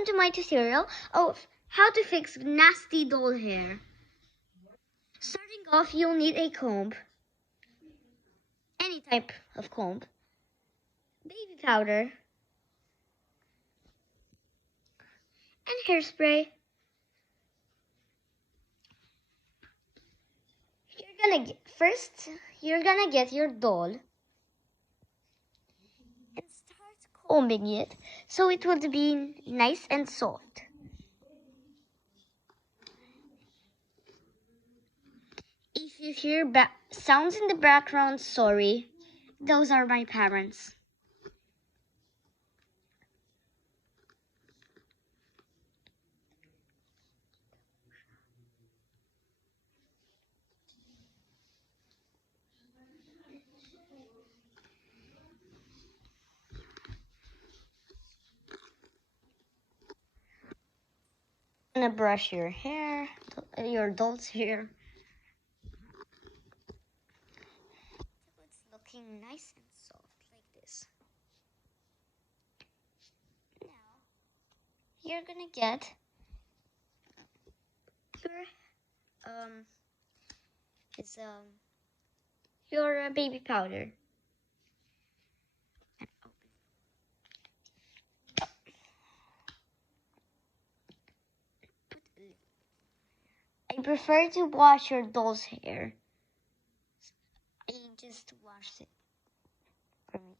welcome to my tutorial of how to fix nasty doll hair. Starting off, you'll need a comb, any type of comb, baby powder, and hairspray. You're gonna get your doll and start combing it so it will be nice and soft. If you hear sounds in the background, sorry, those are my parents. I'm gonna brush your hair, your doll's hair. It's looking nice and soft like this. Now, you're gonna get your baby powder. I prefer to wash your doll's hair. I just wash it for me.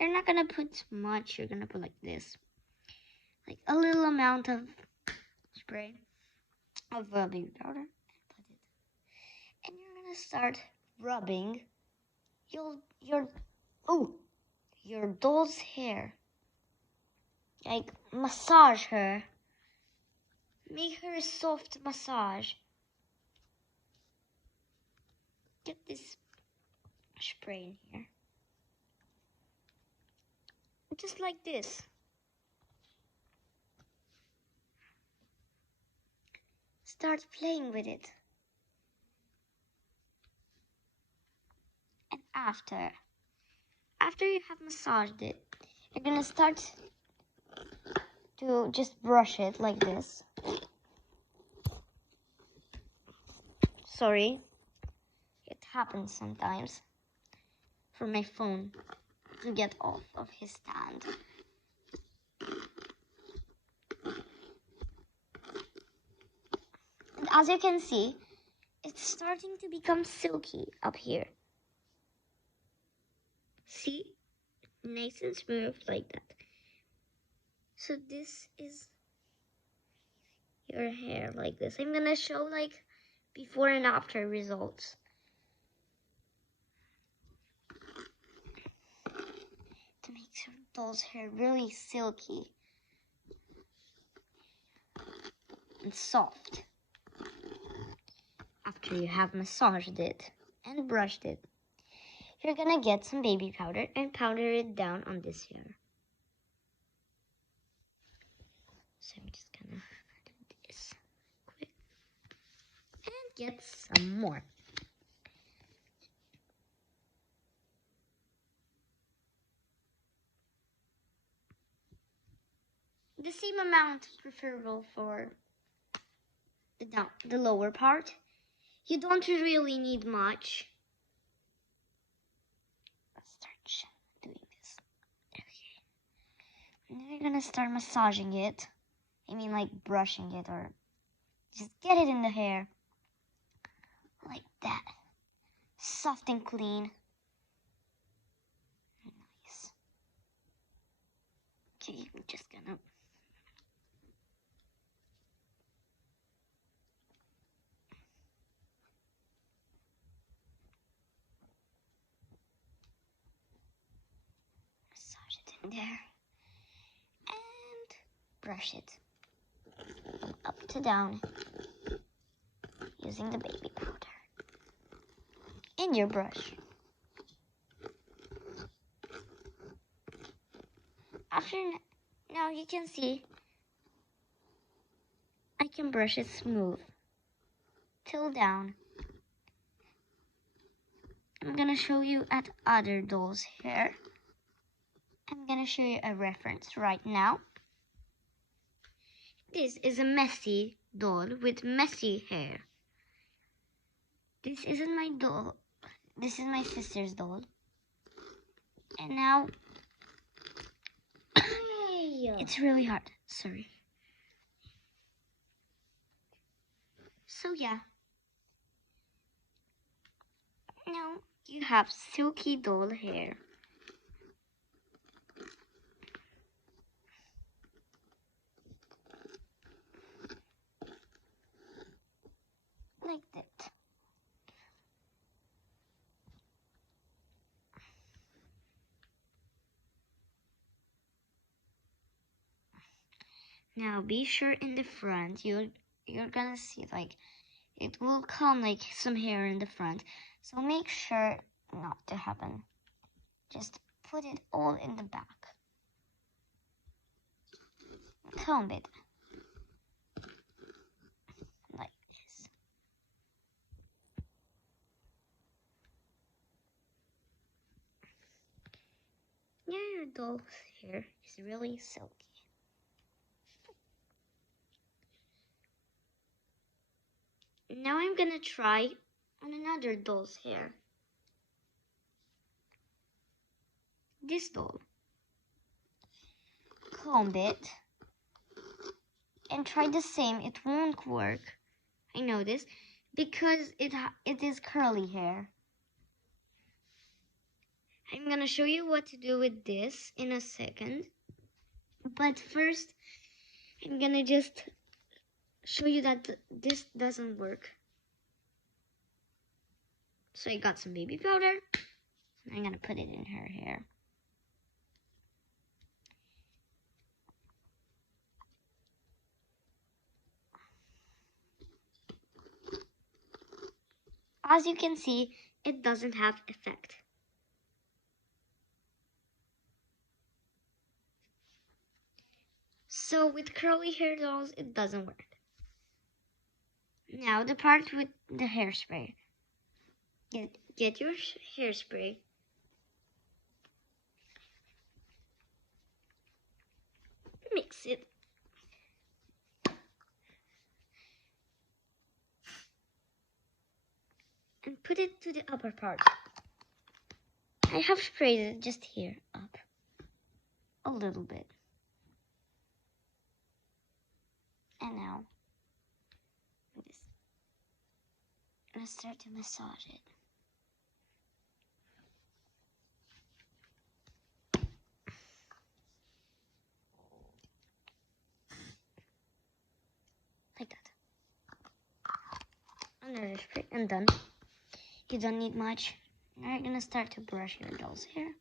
You're not gonna put much, you're gonna put like this. Like a little amount of spray of baby powder. And you're gonna start rubbing your doll's hair. Like massage her. Make her a soft massage. Get this spray in here. Just like this. Start playing with it. And after you have massaged it, you're gonna start to just brush it like this. Sorry, it happens sometimes for my phone to get off of his stand. And as you can see, it's starting to become silky up here. See? Nice and smooth like that. So this is your hair like this. I'm gonna show like before and after results. To make your doll's hair really silky and soft. After you have massaged it and brushed it, you're gonna get some baby powder and powder it down on this hair. So I'm just gonna do this quick and get some more. The same amount preferable for the lower part. You don't really need much. Let's start doing this. Okay. And then you're gonna start massaging it. I mean like brushing it, or just get it in the hair. Like that. Soft and clean. Nice. Okay, I'm just gonna massage it in there. And brush it up to down using the baby powder in your brush. Now you can see I can brush it smooth till down. I'm gonna show you at other doll's hair I'm gonna show you a reference right now. This is a messy doll with messy hair. This isn't my doll. This is my sister's doll. And now it's really hard. Sorry. So yeah. Now you have silky doll hair. Like that. Now be sure in the front you're gonna see like it will come like some hair in the front. So make sure not to happen. Just put it all in the back. Comb it. Like this. Yeah, your doll's hair is really silky. Now I'm gonna try on another doll's hair. This doll. Comb it. And try the same. It won't work. I know this. Because it is curly hair. I'm gonna show you what to do with this in a second. But first, I'm gonna just show you that this doesn't work. So I got some baby powder. I'm gonna put it in her hair. As you can see, it doesn't have effect. So with curly hair dolls, it doesn't work. Now the part with the hairspray. Get your hairspray. Mix it. And put it to the upper part. I have sprayed it just here up. A little bit. And now, I'm gonna start to massage it. Like that. Another spray and done. You don't need much. Now you're gonna start to brush your doll's hair.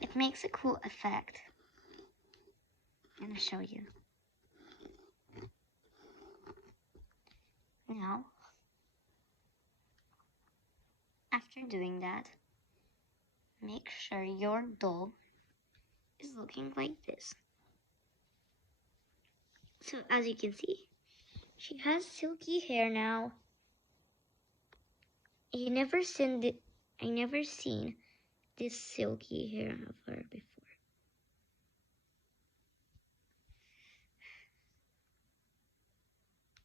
It makes a cool effect. I'm gonna show you. Now, after doing that, make sure your doll is looking like this. So as you can see, she has silky hair now. I never seen this silky hair of her before.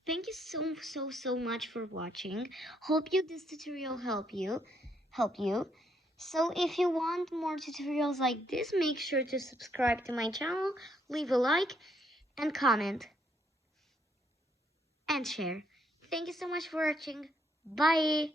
Thank you so much for watching. Hope this tutorial help you. So if you want more tutorials like this, make sure to subscribe to my channel, leave a like, and comment, and share. Thank you so much for watching. Bye!